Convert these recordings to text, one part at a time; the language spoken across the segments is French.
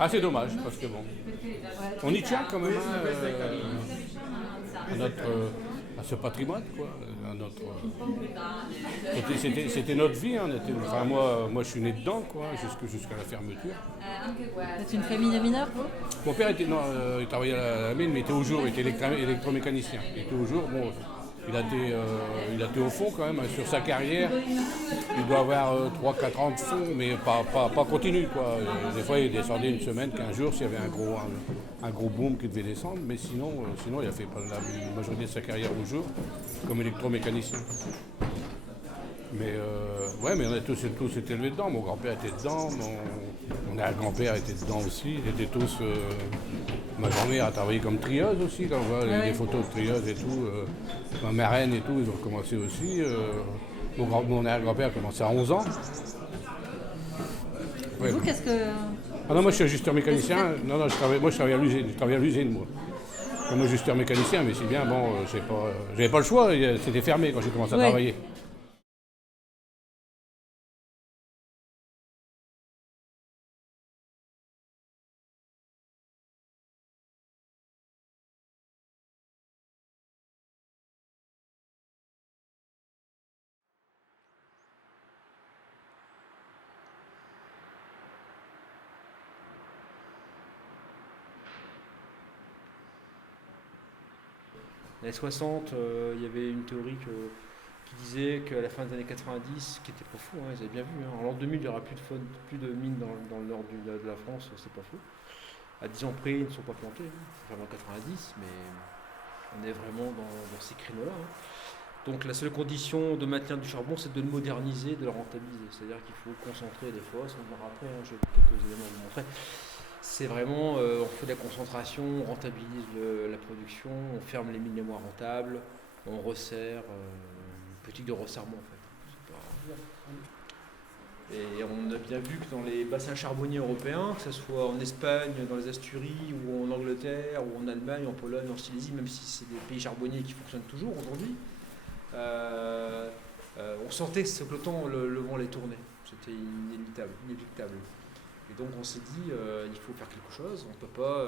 Ah, c'est dommage, parce que bon, on y tient quand même à notre, à ce patrimoine, quoi. À notre, c'était notre vie, hein, enfin, moi, je suis né dedans, quoi, jusqu'à la fermeture. C'est une famille de mineurs, vous? Mon père était, non, il travaillait à la mine, mais il était au jour, il était électromécanicien. Il était au jour, bon, il a été au fond quand même, sur sa carrière. Il doit avoir 3-4 ans de fond, mais pas continu, quoi. Des fois, il descendait une semaine, 15 jours, s'il y avait un gros boom qui devait descendre, mais sinon il a fait la majorité de sa carrière au jour, comme électromécanicien. Mais ouais, mais on a tous été élevés dedans. Mon grand-père était dedans, mon arrière-grand-père était dedans aussi. Ils étaient tous. Ma grand-mère a travaillé comme trieuse aussi, quand on voit les photos de trieuse et tout. Ma marraine et tout, ils ont commencé aussi. Mon arrière-grand-père a commencé à 11 ans. Ouais. Vous, qu'est-ce que... Ah non, moi je suis ajusteur mécanicien. Non, je travaille à l'usine. Je travaille à l'usine, moi. Moi, ajusteur mécanicien, mais c'est bien, bon, j'avais pas le choix, c'était fermé quand j'ai commencé à travailler. Dans les 60, il y avait une théorie qui disait qu'à la fin des années 90, qui était pas faux, hein, ils avaient bien vu, hein, en l'an 2000, il n'y aura plus de mines dans le nord de la France, c'est pas faux. À 10 ans près, ils ne sont pas plantés, hein, enfin en 90, mais on est vraiment dans ces créneaux-là. Hein. Donc la seule condition de maintenir du charbon, c'est de le moderniser, de le rentabiliser. C'est-à-dire qu'il faut concentrer des fois, on verra après, hein, j'ai quelques éléments à vous montrer. C'est vraiment, on fait de la concentration, on rentabilise la production, on ferme les mines les moins rentables, on resserre, une politique de resserrement en fait. Et on a bien vu que dans les bassins charbonniers européens, que ce soit en Espagne, dans les Asturies, ou en Angleterre, ou en Allemagne, en Pologne, en Silésie, même si c'est des pays charbonniers qui fonctionnent toujours aujourd'hui, on sentait que le temps, le vent les tournait. C'était inéluctable. Et donc on s'est dit, il faut faire quelque chose, on ne peut pas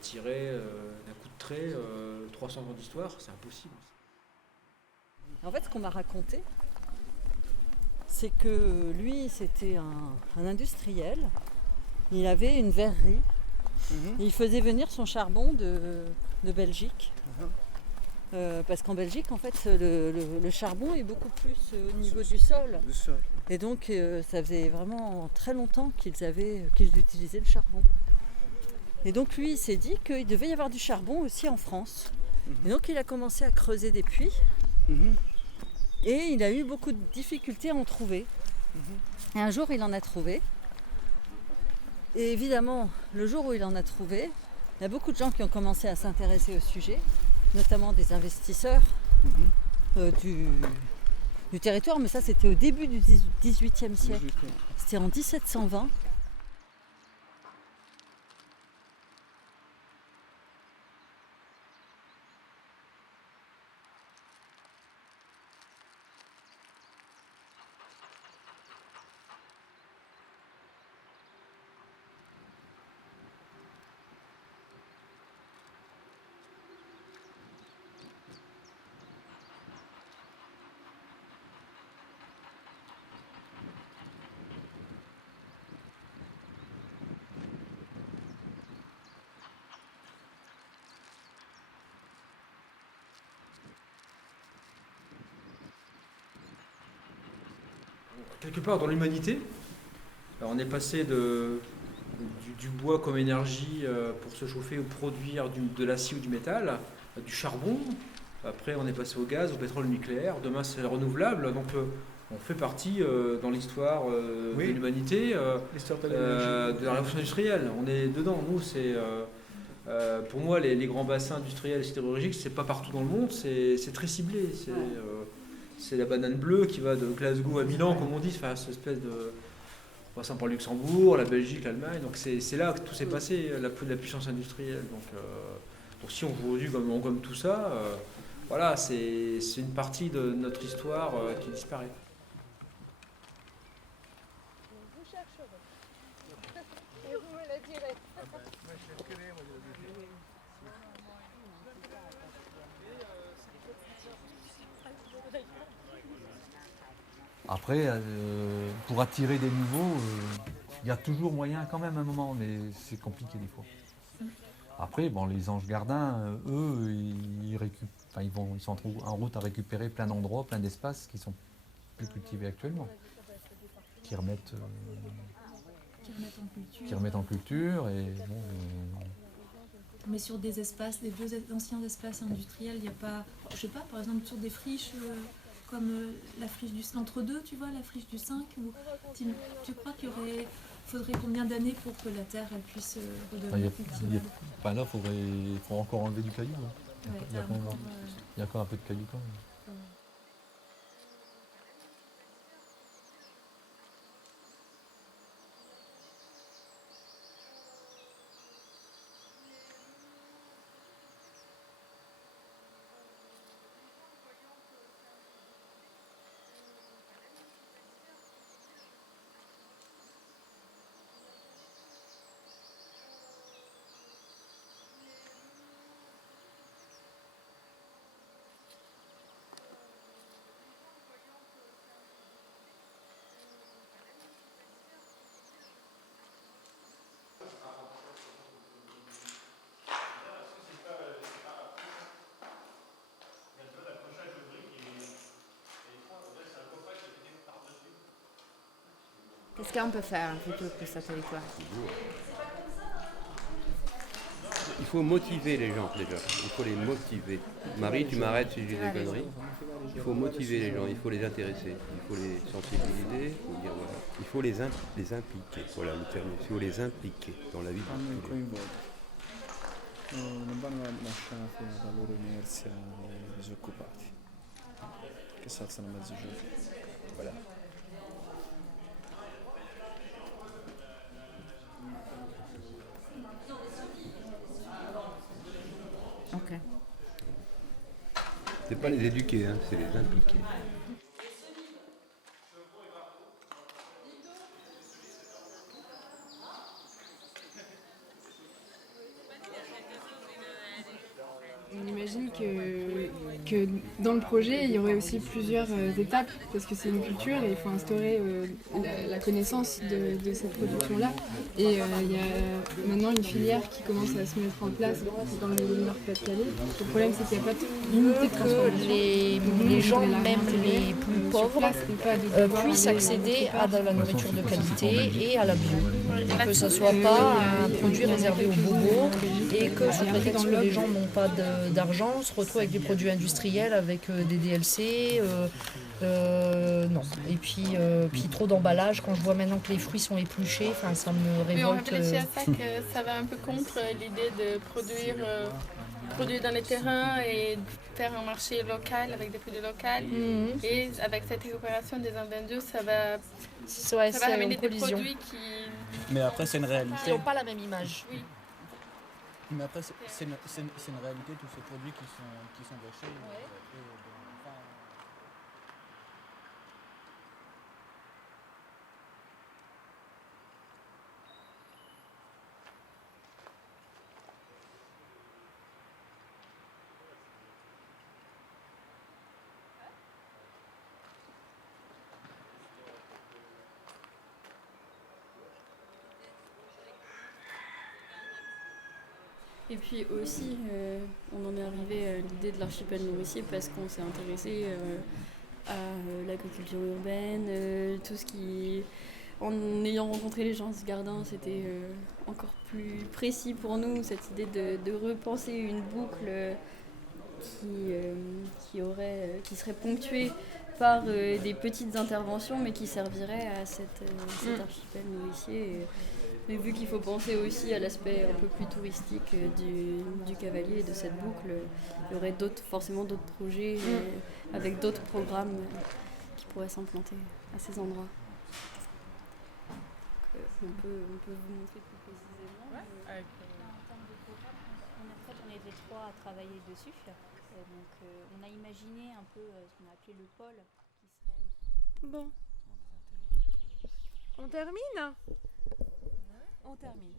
tirer d'un coup de trait 300 ans d'histoire, c'est impossible. En fait, ce qu'on m'a raconté, c'est que lui, c'était un industriel, il avait une verrerie, il faisait venir son charbon de Belgique. Parce qu'en Belgique, en fait, le charbon est beaucoup plus au niveau du sol. Et donc, ça faisait vraiment très longtemps qu'ils utilisaient le charbon. Et donc, lui, il s'est dit qu'il devait y avoir du charbon aussi en France. Et donc, il a commencé à creuser des puits. Et il a eu beaucoup de difficultés à en trouver. Et un jour, il en a trouvé. Et évidemment, le jour où il en a trouvé, il y a beaucoup de gens qui ont commencé à s'intéresser au sujet, notamment des investisseurs du territoire, mais ça c'était au début du XVIIIe siècle. C'était en 1720. Quelque part dans l'humanité, on est passé du bois comme énergie pour se chauffer ou produire de l'acier ou du métal, du charbon. Après, on est passé au gaz, au pétrole, au nucléaire. Demain, c'est renouvelable. Donc, on fait partie dans l'histoire de l'humanité, de la révolution industrielle. On est dedans. Nous, c'est pour moi les grands bassins industriels et sidérurgiques, c'est pas partout dans le monde. C'est très ciblé. C'est la banane bleue qui va de Glasgow à Milan, comme on dit. Enfin, cette espèce de passant par Luxembourg, la Belgique, l'Allemagne. Donc c'est là que tout s'est passé, la puissance industrielle. Donc si on aujourd'hui comme tout ça, voilà, c'est une partie de notre histoire qui disparaît. Vous chercherez. Et vous me le direz. Après, pour attirer des nouveaux, il y a toujours moyen quand même à un moment, mais c'est compliqué des fois. Après, bon, les anges gardiens, eux, ils sont en route à récupérer plein d'endroits, plein d'espaces qui sont plus cultivés actuellement, qui remettent en culture. Et bon, mais sur des espaces, des vieux anciens espaces industriels, il n'y a pas, je sais pas, par exemple sur des friches comme la friche du l'entre-deux, tu vois, la friche du 5, ou tu crois qu'il faudrait combien d'années pour que la terre elle puisse redevenir cultivable? Là, il faut encore enlever du caillou. Hein. Ouais, Il y a encore un peu de caillou quand même. Qu'est-ce qu'on peut faire plutôt que ça territoire? Il faut motiver les gens déjà, il faut les motiver. Marie, tu m'arrêtes si je dis des conneries. Il faut motiver les gens, il faut les intéresser, il faut les sensibiliser, il faut dire voilà. Il faut les impliquer, voilà le terme, il faut les impliquer dans la vie. Non vanno lasciati alla loro inerzia disoccupati, che si alzano a mezzogiorno. Voilà. Ok. C'est pas les éduquer, hein, c'est les impliquer. On imagine que dans le projet, il y aurait aussi plusieurs étapes, parce que c'est une culture et il faut instaurer la connaissance de cette production-là. Et il y a maintenant une filière qui commence à se mettre en place dans le Nord-Pas-de-Calais. Le problème, c'est qu'il n'y a pas d'unité de transformation. Les gens, même les plus pauvres, puissent accéder à de la nourriture de qualité et à la bio. Et que ce ne soit pas un produit réservé aux bobos et que sous prétexte que les gens n'ont pas d'argent, on se retrouve avec des produits industriels, avec des DLC. Non. Et puis trop d'emballage. Quand je vois maintenant que les fruits sont épluchés, ça me révolte. Mais on réfléchit à ça, que ça va un peu contre l'idée de produire dans les terrains et faire un marché local avec des produits locaux. Et avec cette récupération des invendus, ça va ramener des produits qui... Mais après, c'est une réalité. Qui n'ont pas la même image. Oui. Mais après, c'est une réalité, tous ces produits qui sont gâchés. Ouais. Et puis aussi, on en est arrivé à l'idée de l'archipel nourricier parce qu'on s'est intéressé à l'agriculture urbaine, tout ce qui... En ayant rencontré les gens de ce jardin, c'était encore plus précis pour nous, cette idée de repenser une boucle qui serait ponctuée par des petites interventions, mais qui servirait à cet archipel nourricier. Mais vu qu'il faut penser aussi à l'aspect un peu plus touristique du Cavalier et de cette boucle, il y aurait forcément d'autres projets avec d'autres programmes qui pourraient s'implanter à ces endroits. Donc, on peut vous montrer plus précisément. En termes de programme, on était 3 à travailler dessus. Donc on a imaginé un peu ce qu'on a appelé le pôle qui serait... Bon. On termine ? On termine.